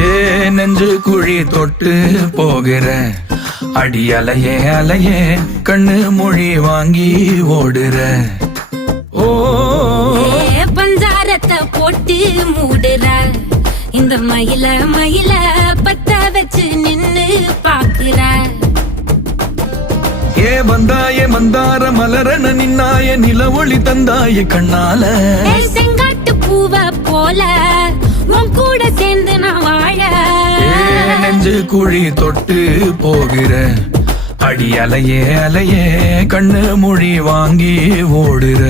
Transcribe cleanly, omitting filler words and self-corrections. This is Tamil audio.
ஏ நெஞ்சு குழி தொட்டு போகிற அடி அலையே அலையே கண்ணு மொழி வாங்கி ஓடுற. ஓ பஞ்சாரத்தை போட்டு மூடுற இந்த மயில மயில பத்த வச்சு நின்னு பாக்குற. ஏ வந்தாய மந்தார மலரன நின்னாய நில ஒளி தந்தாய கண்ணால. செங்காட்டு பூவ போல உன் கூட சேர்ந்து நான் வாழ. நெஞ்சு குழி தொட்டு போகிற அடி அலையே அலையே கண்ணு மொழி வாங்கி ஓடுற.